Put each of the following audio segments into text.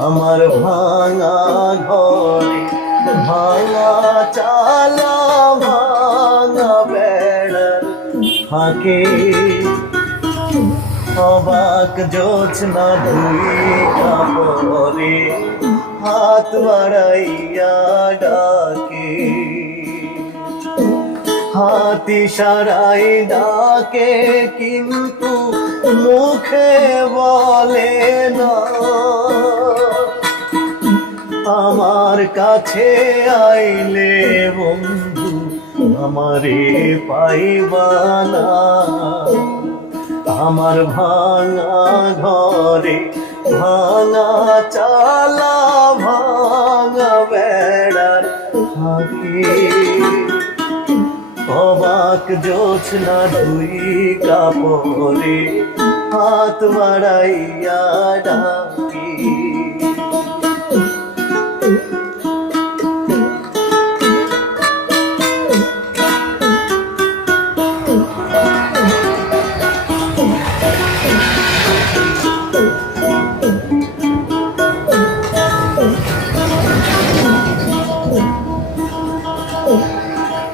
আমার ভাঙা ঘরে, ভাঙা চালা, ভাঙা বেড়ার ফাঁকে অবাক জোছনা ধুই কাপড়ে হাত বাড়াইয়া ডাকে। হাতি সারাই ডাকে, কিন্তু মুখে বলে না। কাছে আইলে বন্ধু, আমারে পাইবানা আমার ভাঙা ঘরে ভাঙা চালা ভাঙা বেড়ার থাকে অবাক জোছনা ধুই কাপড়ে হাত বাড়াইয়া ডাকি।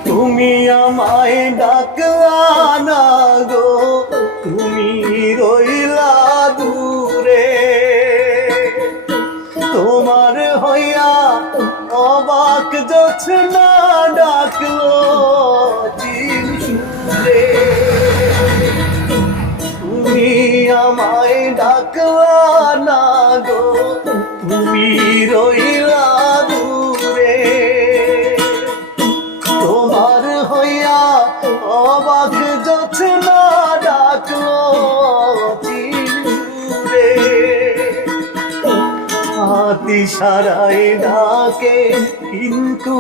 তুমি আমায় ডাকলা না গো, তুমি রইলা দূরে। তোমার হইয়া অবাক জোছনা ডাকলো তুমি আমায় ডাকলা না গো, তুমি রইলা হাতি সারাই ডাকে, কিন্তু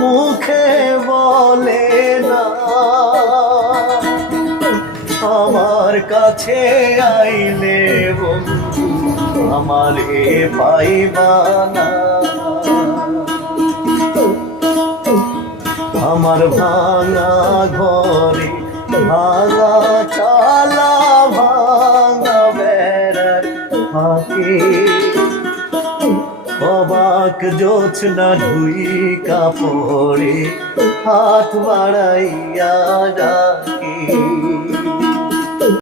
মুখে বলে না। আমার কাছে আইলে আমারে পাইবানা আমার ভাঙা ঘরে ভাঙা, চালা ভাঙা বেড়ার ফাঁকে অবাক জোছনা ধুই কাপড়ে হাত বাড়াইয়া ডাকে।